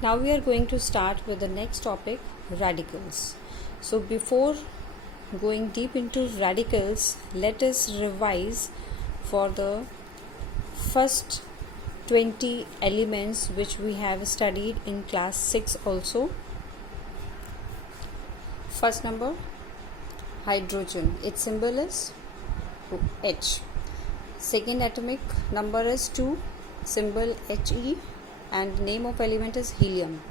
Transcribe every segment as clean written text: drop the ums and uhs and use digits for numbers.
Now we are going to start with the next topic, radicals. So before going deep into radicals, let us revise for the first 20 elements which we have studied in class 6 also. First number, hydrogen. Its symbol is H. Second atomic number is 2, symbol He, and name of element is helium.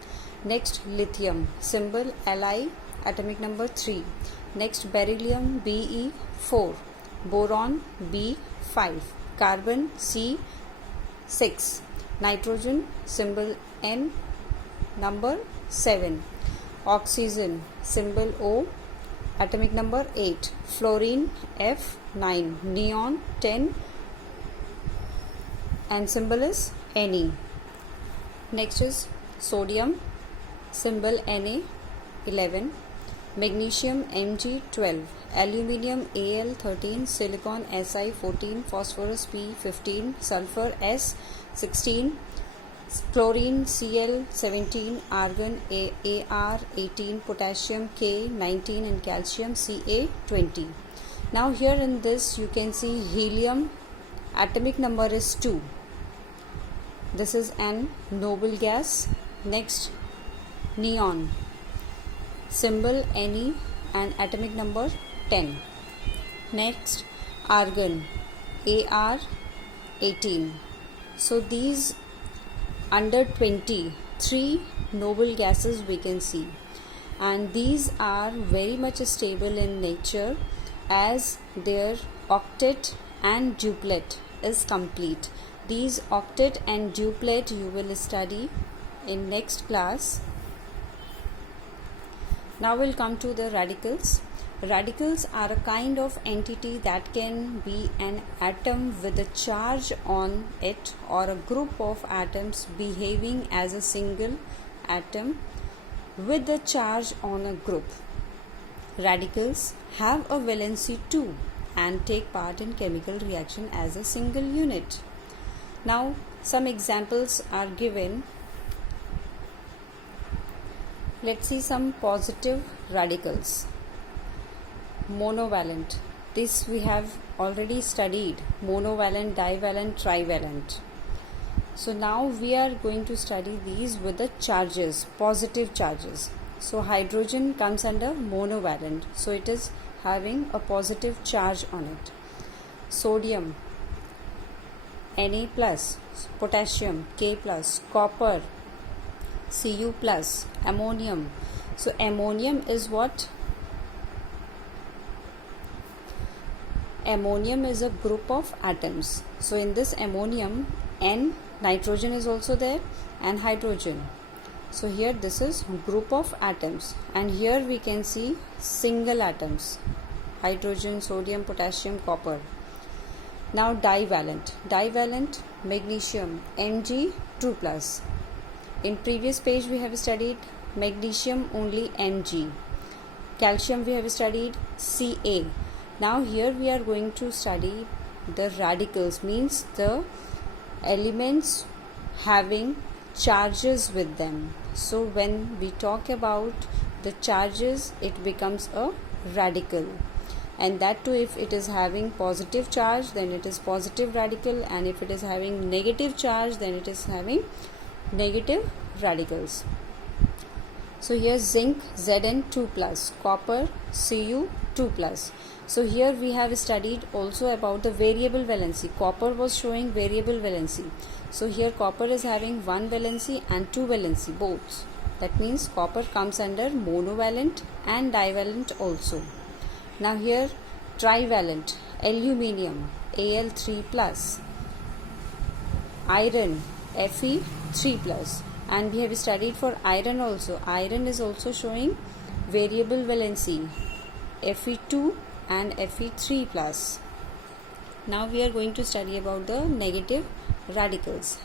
Next, lithium, symbol Li, atomic number 3. Next, beryllium, Be 4, boron, B5, carbon, C6, nitrogen, symbol N, number 7, oxygen, symbol O, atomic number 8, fluorine, F9, neon, 10, and symbol is Ne. Next is sodium, symbol Na, 11, magnesium, Mg, 12, aluminium, Al, 13, silicon, Si, 14, phosphorus, P, 15, sulfur, S, 16, chlorine, Cl, 17, argon, Ar, 18, potassium, K, 19, and calcium, Ca, 20. Now here in this you can see helium, atomic number is 2. This is an noble gas. Next, neon, symbol Ne, and atomic number 10. Next, argon, Ar, 18. So these under 20, 3 noble gases we can see, and these are very much stable in nature as their octet and duplet is complete. These octet and duplet you will study in next class. Now we'll come to the radicals. Radicals are a kind of entity that can be an atom with a charge on it or a group of atoms behaving as a single atom with a charge on a group. Radicals have a valency too and take part in chemical reaction as a single unit. Now some examples are given. Let's see some positive radicals. Monovalent. This we have already studied. Monovalent, divalent, trivalent. So now we are going to study these with the charges, positive charges. So hydrogen comes under monovalent. So it is having a positive charge on it. Sodium, Na plus, potassium, K plus, copper, Cu plus, ammonium. So ammonium is what? Ammonium is a group of atoms. So in this ammonium, N, nitrogen is also there, and hydrogen. So here this is group of atoms, and here we can see single atoms, hydrogen, sodium, potassium, copper. Now divalent. Divalent, magnesium, Mg, 2 plus. In previous page we have studied magnesium only Mg. Calcium we have studied Ca. Now here we are going to study the radicals, means the elements having charges with them. So when we talk about the charges, it becomes a radical, and that too if it is having positive charge then it is positive radical, and if it is having negative charge then it is having negative radicals. So here zinc, Zn, 2 plus, copper, Cu, 2 plus. So here we have studied also about the variable valency. Copper was showing variable valency. So here copper is having 1 valency and 2 valency both. That means copper comes under monovalent and divalent also. Now here trivalent, aluminium, Al3 plus, iron, Fe, 3 plus. And we have studied for iron also. Iron is also showing variable valency, Fe2 and Fe3 plus. Now we are going to study about the negative radicals.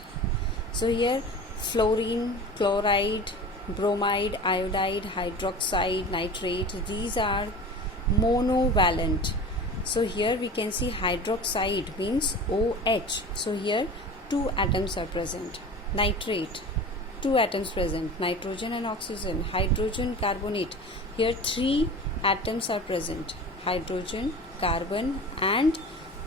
So here fluorine, chloride, bromide, iodide, hydroxide, nitrate, these are monovalent. So here we can see hydroxide means OH. So here 2 atoms are present. Nitrate, two atoms present, nitrogen and oxygen. Hydrogen carbonate, here three atoms are present, hydrogen, carbon and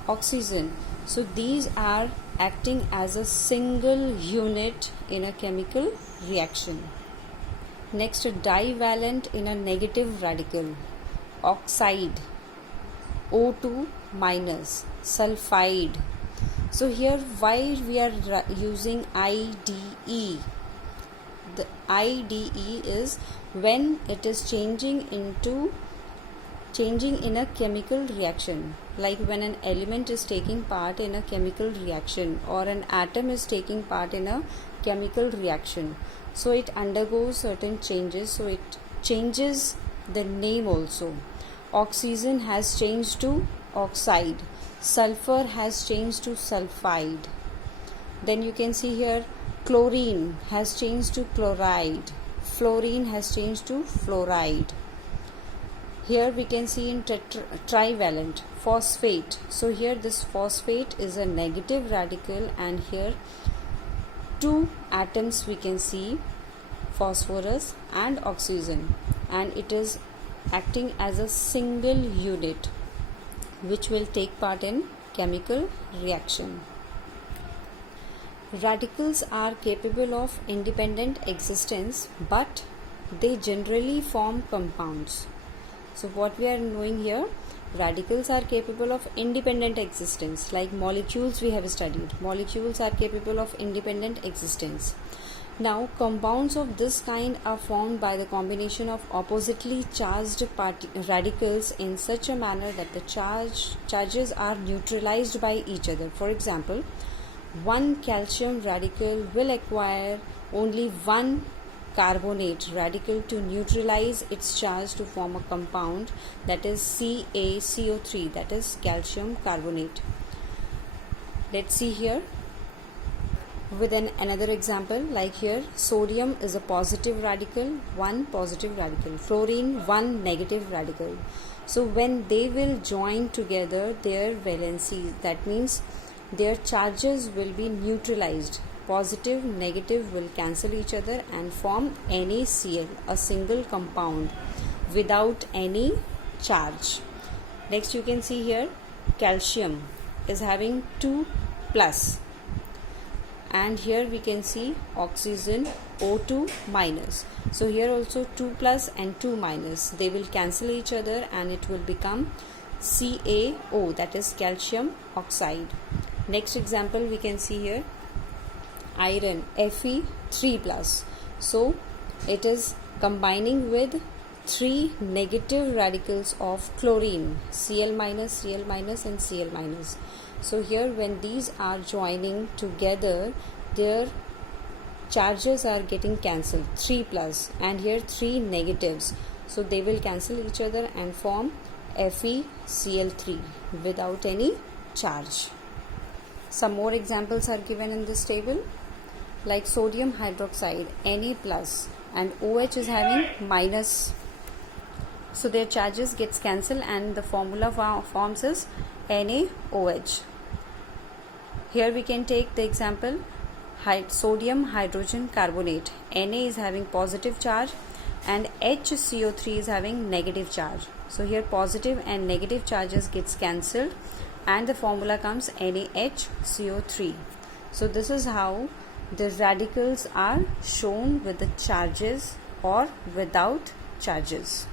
oxygen. So these are acting as a single unit in a chemical reaction. Next, a divalent in a negative radical, oxide, O2 minus, sulfide. So here why we are using IDE? The IDE is when it is changing in a chemical reaction, like when an element is taking part in a chemical reaction or an atom is taking part in a chemical reaction. So it undergoes certain changes, so it changes the name also. Oxygen has changed to oxide, sulfur has changed to sulfide. Then you can see here chlorine has changed to chloride, fluorine has changed to fluoride. Here we can see in trivalent, phosphate. So here this phosphate is a negative radical, and here two atoms we can see, phosphorus and oxygen, and it is acting as a single unit which will take part in chemical reaction. Radicals are capable of independent existence, but they generally form compounds. So what we are knowing here, radicals are capable of independent existence, like molecules we have studied. Molecules are capable of independent existence. Now compounds of this kind are formed by the combination of oppositely charged radicals in such a manner that the charges are neutralized by each other. For example, one calcium radical will acquire only one carbonate radical to neutralize its charge to form a compound, that is CaCO3, that is calcium carbonate. Let's see here with another example, like here sodium is a positive radical, one positive radical, fluorine one negative radical. So when they will join together their valencies, that means their charges will be neutralized. Positive, negative will cancel each other and form NaCl, a single compound without any charge. Next you can see here calcium is having 2 plus, and here we can see oxygen O2 minus. So here also 2 plus and 2 minus, they will cancel each other and it will become CaO, that is calcium oxide. Next example we can see here iron, Fe3 plus. So it is combining with 3 negative radicals of chlorine, Cl minus, Cl minus and Cl minus. So here when these are joining together, their charges are getting cancelled, 3 plus and here 3 negatives. So they will cancel each other and form FeCl3 without any charge. Some more examples are given in this table, like sodium hydroxide, Na plus, and OH is having minus. So their charges gets cancelled and the formula forms is NaOH. Here we can take the example sodium hydrogen carbonate. Na is having positive charge and HCO3 is having negative charge. So here positive and negative charges gets cancelled and the formula comes NaHCO3. So this is how the radicals are shown with the charges or without charges.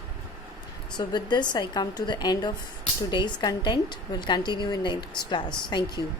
So with this I come to the end of today's content. We'll continue in next class. Thank you.